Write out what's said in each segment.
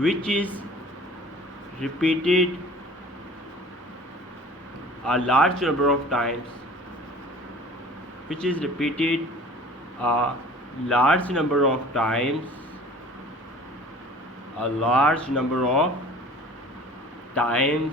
which is repeated a large number of times, which is repeated a large number of times, a large number of times.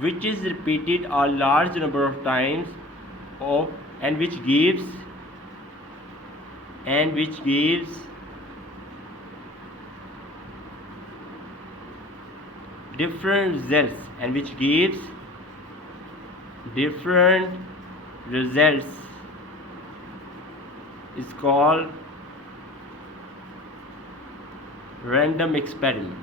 which is repeated a large number of times of and which gives different results is called random experiment.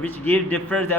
which give different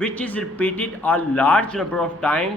which is repeated a large number of times,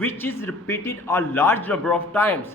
which is repeated a large number of times,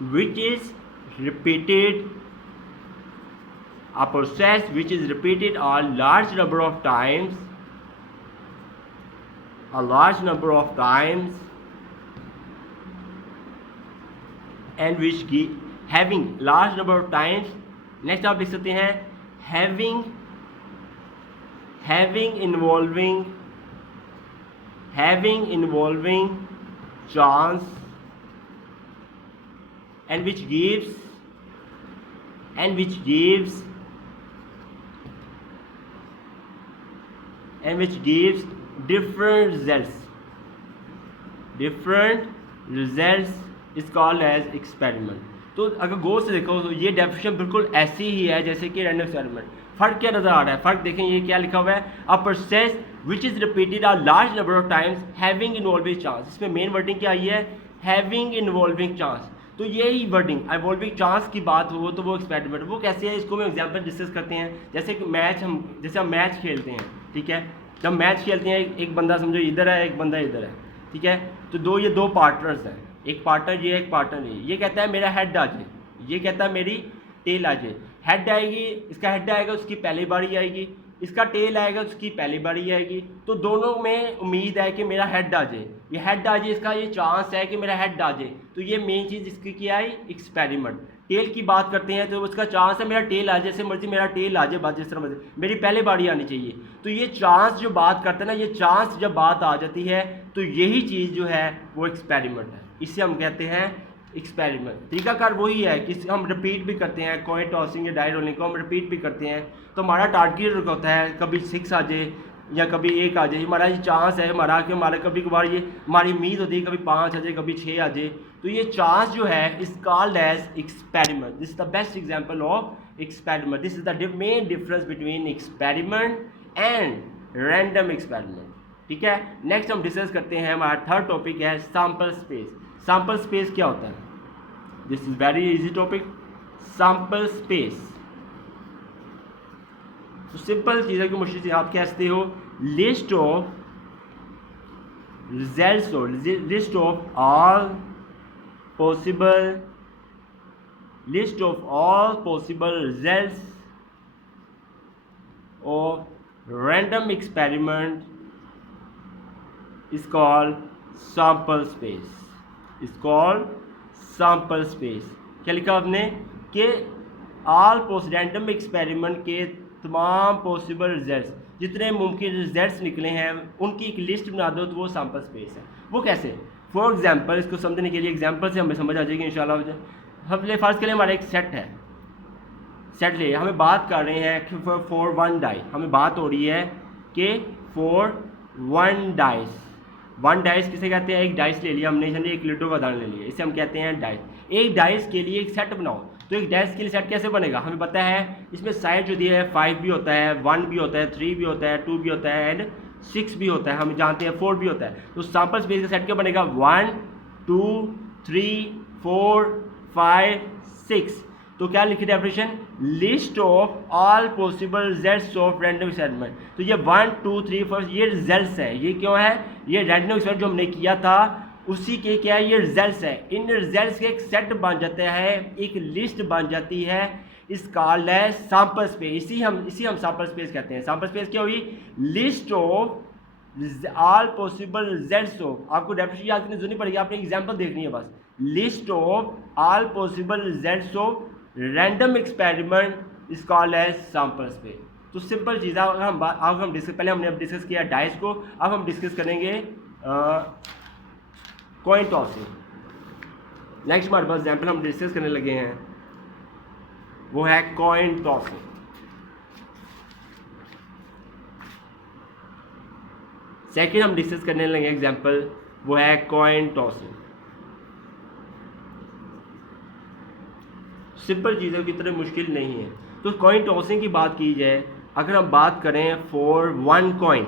which is repeated a process which is repeated a large number of times and which having large number of times. Next आप लिख सकते हैं having involving chance and which gives different results is called as experiment. तो अगर गौर से देखो तो ये डेफिनेशन बिल्कुल ऐसी ही है जैसे कि रैंडम एक्सपेरिमेंट. फ़र्क क्या नज़र आ रहा है? फ़र्क देखें, ये क्या लिखा हुआ है, a process which is repeated a large number of times having involving chance. इसमें मेन वर्डिंग क्या आई है? Having involving chance. तो यही वर्डिंग इन्वॉल्विंग चांस की बात हो तो वो एक्सपेरिमेंट. वो कैसे है, इसको मैं एग्जांपल डिस्कस करते हैं. जैसे कि जैसे हम मैच खेलते हैं, ठीक है. जब मैच खेलते हैं एक बंदा समझो इधर है, एक बंदा इधर है, ठीक है. तो ये दो पार्टनर्स हैं, एक पार्टनर ये, एक पार्टनर ये कहता है मेरा हेड आ जाए, ये कहता है मेरी टेल आ जाए. हेड आएगी, इसका हेड आएगा उसकी पहली बारी आएगी, इसका टेल आएगा उसकी पहली बारी आएगी. तो दोनों में उम्मीद है कि मेरा हेड आ जाए, ये हेड आ जाए, इसका ये चांस है कि मेरा हेड आ जाए. तो ये मेन चीज़ इसकी क्या आई? एक्सपेरिमेंट. टेल की बात करते हैं तो उसका चांस है मेरा टेल आ जाए, जैसे मर्जी मेरा टेल आ जाए, बात जिस तरह मर्जी, मेरी पहले बारी आनी चाहिए. तो ये चांस जो बात करते हैं ना, ये चांस जब बात आ जाती है तो यही चीज़ जो है वो एक्सपेरिमेंट है. इसे हम कहते हैं एक्सपेरिमेंट. तरीकाकार वही है कि हम रिपीट भी करते हैं, कॉइन टॉसिंग या डाई रोलिंग को हम रिपीट भी करते हैं. तो हमारा टारगेट होता है कभी 6 आ जाए या कभी 1 आ जाए, हमारा ये चांस है हमारा कि हमारा कभी कभार ये हमारी उम्मीद होती है कभी 5 आ जाए, कभी 6 आ जाए. तो ये चांस जो है is called as experiment. This is the best example of experiment. This is the main difference between experiment and random experiment. ठीक है. नेक्स्ट हम डिस्कस करते हैं, हमारा थर्ड टॉपिक है सैंपल स्पेस. सैंपल स्पेस क्या होता है? This is very easy topic. Sample space तो सिंपल चीज़ है कि मुश्किल से आप कह सकते हो list of results, list of all possible results of random experiment is called sample space. is called sample space. क्या लिखा आपने कि ऑल रैंडम एक्सपेरिमेंट के तमाम पॉसिबल रिजल्ट्स, जितने मुमकिन रिजल्ट्स निकले हैं उनकी एक लिस्ट बना दो, तो वो सैंपल स्पेस है. वो कैसे? फॉर एग्जांपल, इसको समझने के लिए एग्जांपल से हमें समझ आ जाएगी इंशाल्लाह. हम फर्ज के लिए हमारा एक सेट है, सेट ले हमें बात कर रहे हैं कि फॉर 1 डाई, हमें बात हो रही है कि फॉर 1 डाइस. 1 डाइस किसे कहते हैं? एक डाइस ले लिया हमने, समझे एक लूडो का उदाहरण ले लिया, इसे हम कहते हैं डाइस. एक डाइस के लिए एक सेट बनाओ, तो एक डाइस के लिए सेट कैसे बनेगा? हमें पता है इसमें साइड जो दिया है 5 भी होता है, 1 भी होता है, 3 भी होता है, 2 भी होता है एंड 6 भी होता है, हम जानते हैं 4 भी होता है. तो सैंपल स्पेस का सेट क्या बनेगा? 1 2 3 4 5 6. तो क्या लिखी definition? List of all possible results of random experiment. तो ये 1 2 3 4 ये रिजल्ट्स है. ये क्यों है? ये रैंडम एक्सपेरिमेंट जो हमने किया था उसी के क्या है, ये रिजल्ट्स है. इन रिजल्ट्स के एक सेट बन जाता है, एक लिस्ट बन जाती है, इस कॉल्ड है सैंपल स्पेस. इसी हम सैंपल स्पेस कहते हैं. सैंपल स्पेस क्या हुई? List of all possible results of, आपको डेफिनेशन याद करने की जरूरत नहीं पड़ेगी, आपने एग्जांपल देखनी है बस. List of all possible results of random experiment is called as sample space. तो सिंपल चीज़ है. अब हम डिस्कस, पहले हमने डिस्कस किया डाइस को, अब हम डिस्कस करेंगे कॉइन टॉसिंग. नेक्स्ट हमारे पास एग्जाम्पल हम डिस्कस करने लगे हैं वो है कॉइन टॉसिंग. सेकेंड हम डिस्कस करने लगे एग्जाम्पल वो है कॉइन टॉसिंग. सिंपल चीज़ों की तरह मुश्किल नहीं है. तो कॉइन टॉसिंग की बात की जाए, अगर हम बात करें फॉर 1 कॉइन,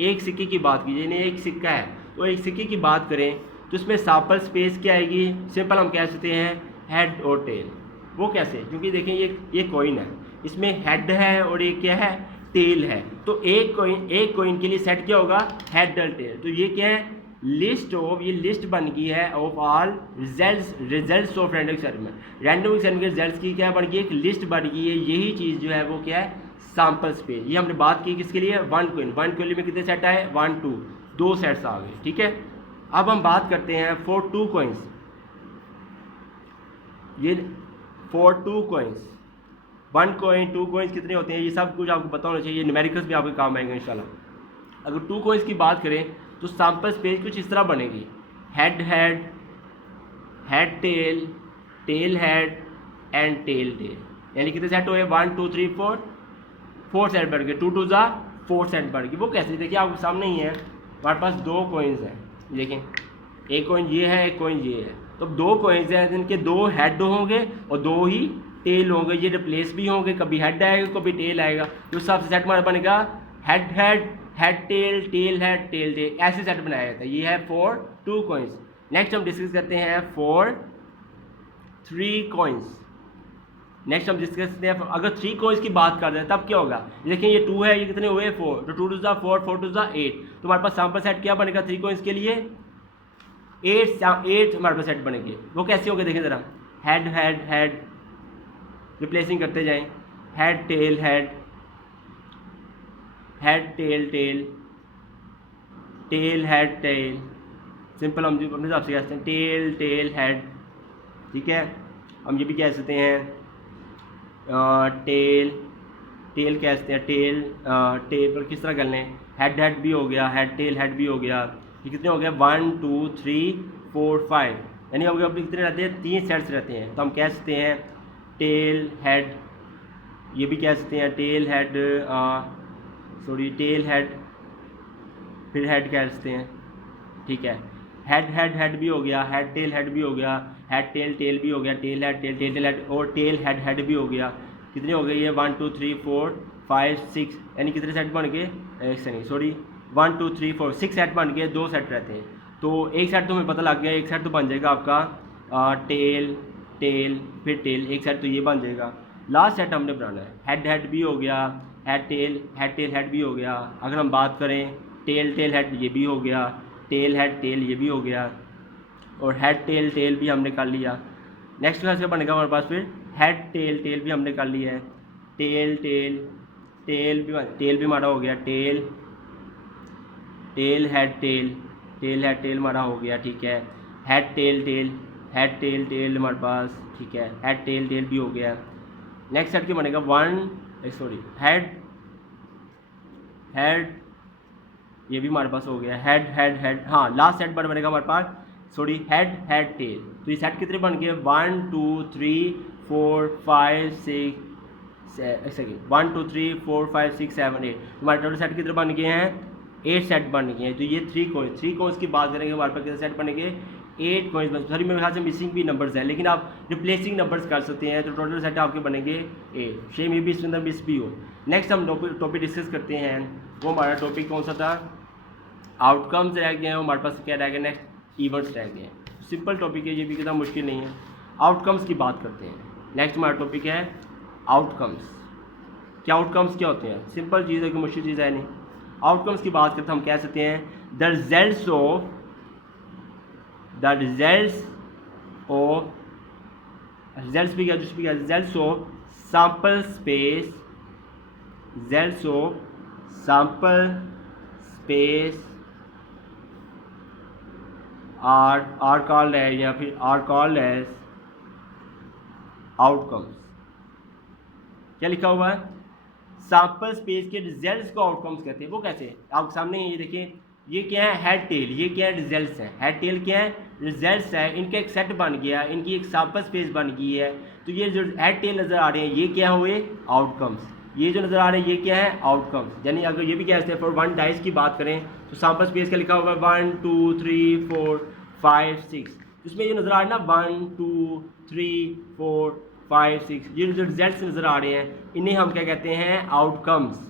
एक सिक्के की बात की जाए, यानी एक सिक्का है तो एक सिक्के की बात करें तो इसमें सैंपल स्पेस क्या आएगी? सिंपल हम कह सकते हैं हेड और टेल. वो कैसे? क्योंकि देखें ये कॉइन है, इसमें हेड है और ये क्या है? टेल है. तो एक कॉइन के लिए सेट क्या होगा? हेड और टेल. तो ये क्या है? लिस्ट ऑफ, ये लिस्ट बन गई है of all results of random experiment. Random experiment के रिजल्ट्स की क्या बन गई? एक लिस्ट बन गई है. यही चीज़ जो है वो क्या है? Sample space. ये हमने बात की किसके लिए? 1 कॉइन. 1 कॉइन में कितने सेट आए? 1 2, 2 सेट्स आ गए. ठीक है. अब हम बात करते हैं फॉर 2 कॉइन्स. ये फॉर 2 coins, 1 coin 2 coins कितने होते हैं, ये सब कुछ आपको पता होना चाहिए, ये न्यूमेरिकल्स भी आपके काम आएंगे इंशाल्लाह। अगर 2 coins की बात करें तो सैम्पल स्पेस कुछ इस तरह बनेगी, head head, head tail, tail head and tail tail, यानी कितने सेट हुए, 1 2 3 4 सेट बढ़ गए, 2 2 जा 4 सेट बढ़ गए। वो कैसे, देखिए आपके सामने ही है, हमारे पास 2 coins हैं, देखें एक कॉइन ये है, एक कॉइन ये है, तो 2 coins हैं, जिनके 2 हेड होंगे और 2 ही टेल होंगे, ये रिप्लेस भी होंगे, कभी हेड आएगा कभी टेल आएगा, तो उस हिसाब से सेट हमारा बनेगा head head, head tail, tail head, tail tail, ऐसे सेट बनाया जाता है। ये है फॉर 2 coins। नेक्स्ट हम डिस्कस करते हैं फॉर 3 coins। नेक्स्ट हम डिस्कस करते हैं अगर 3 coins की बात कर रहे हैं तब क्या होगा, देखिए ये 2 है, ये कितने हुए 4, तो 2 2 जा 4 4 2 जा 8, तो हमारे पास सैम्पल सेट क्या बनेगा 3 coins के लिए, 8 हमारे पास सेट बनेंगे। वो कैसे होंगे देखें ज़रा, हेड हेड हेड, रिप्लेसिंग करते जाएं, head tail head, head tail tail, tail head tail, simple हम अपने हिसाब से कहते हैं टेल टेल हेड, ठीक है। हम ये भी कह सकते हैं टेल टेल कह सकते हैं, टेल टेल पर किस तरह कर लें, हेड हेड भी हो गया, हेड टेल हेड भी हो गया, ये कितने हो गए 1 2 3 4 5, यानी अब कितने रहते हैं 3 सेट्स रहते हैं, तो हम कह सकते हैं टेल हेड, ये भी कह सकते हैं tail head, sorry tail head, फिर हेड कह सकते हैं, ठीक है। हेड हेड हेड भी हो गया, हेड टेल हेड भी हो गया, हेड टेल टेल भी हो गया, tail head tail tail tail head, और टेल हेड हेड भी हो गया। कितने हो गए ये 1 2 3 4 5 6, यानी कितने सेट बन गए, नहीं सॉरी 1 2 3 4 6 सेट बन गए, 2 सेट रहते हैं, तो एक सेट तो हमें पता लग गया, एक सेट तो बन जाएगा आपका टेल टेल फिर टेल, एक सेट तो ये बन जाएगा। लास्ट सेट हमने बनाना है, हेड हेड भी हो गया, हेड टेल हेड भी हो गया। अगर हम बात करें टेल टेल हेड, ये भी हो गया, टेल हेड टेल ये भी हो गया, और हेड टेल टेल भी हमने कर लिया। नेक्स्ट कैसे बनेगा हमारे पास, फिर हेड टेल टेल भी हमने कर लिया है, टेल टेल टेल भी हमारा हो गया, टेल टेल हेड टेल हमारा हो गया, ठीक है। हेड टेल टेल हमारे पास, ठीक है, हेड टेल टेल भी हो गया। नेक्स्ट सेट क्या बनेगा, हेड हेड, ये भी हमारे पास हो गया, हेड हेड हेड, हाँ लास्ट सेट बनेगा हमारे पास, हेड हेड टेल, तो ये सेट कितने बन गए 1 2 3 4 5 6 1 2 3 4 5 6 7 8, हमारे टोटल सेट कितने बन गए हैं 8 सेट बन गए हैं। तो ये 3 coins की बात करेंगे, हमारे पास कितने सेट बनेंगे 8 coins। सॉरी मेरे ख्याल से मिसिंग भी नंबर्स है, लेकिन आप रिप्लेसिंग नंबर्स कर सकते हैं, तो टोटल सेट आपके बनेंगे 8, शेम ये भी इसके अंदर मिस भी हो। नेक्स्ट हम टॉपिक डिस्कस करते हैं, वो हमारा टॉपिक कौन सा था, आउटकम्स रह गए हैं, हमारे पास क्या रह गया, नेक्स्ट इवेंट्स रह गए हैं। सिंपल टॉपिक है, ये भी कितना मुश्किल नहीं है। आउटकम्स की बात करते हैं, नेक्स्ट हमारा टॉपिक है आउटकम्स। क्या आउटकम्स क्या होते हैं, सिंपल चीज़ है कि मुश्किल चीज़ है नहीं। आउटकम्स की बात करते हैं, हम कह सकते हैं the results of sample space are called as, या फिर are called as outcomes। क्या लिखा हुआ है, सैम्पल स्पेस के रिजल्ट्स को आउटकम्स कहते हैं। वो कैसे, आपके सामने ये देखिए, ये क्या है हेड टेल, ये क्या है रिजल्ट्स है, हेड टेल क्या है रिजल्ट्स है, इनका एक सेट बन गया, इनकी एक सैम्पल स्पेस बन गई है, तो ये जो हेड टेल नज़र आ रहे हैं ये क्या हुए आउटकम्स, ये जो नज़र आ रहे हैं ये क्या है आउटकम्स। यानी अगर ये भी कह सकते हैं फॉर 1 डाइस की बात करें तो सैम्पल स्पेस का लिखा हुआ है 1 2 3 4 5 6, इसमें ये नज़र आ रहा है ना 1 2 3 4 5 6, ये जो रिजल्ट्स नज़र आ रहे हैं इन्हें हम क्या कहते हैं आउटकम्स,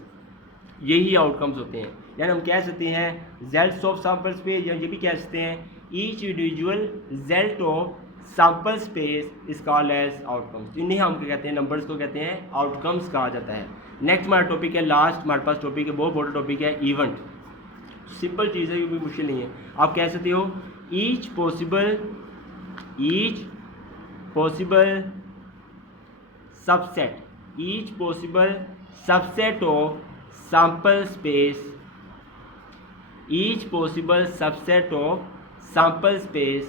यही आउटकम्स होते हैं। यानी हम कह सकते हैं रिजल्ट्स ऑफ सैम्पल स्पेस, या ये भी कह सकते हैं each individual result of sample space is called as outcomes. इन्हें हम क्या कहते हैं, नंबर्स को कहते हैं आउटकम्स कहा जाता है। नेक्स्ट हमारा टॉपिक है, लास्ट हमारे पास टॉपिक है, बहुत बड़ा टॉपिक है इवेंट। सिंपल चीज़ है, ये भी मुश्किल नहीं है। आप कह सकते हो each possible subset of sample space, each possible subset of sample space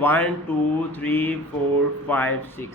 1 2 3 4 5 6.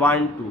1 2،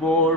4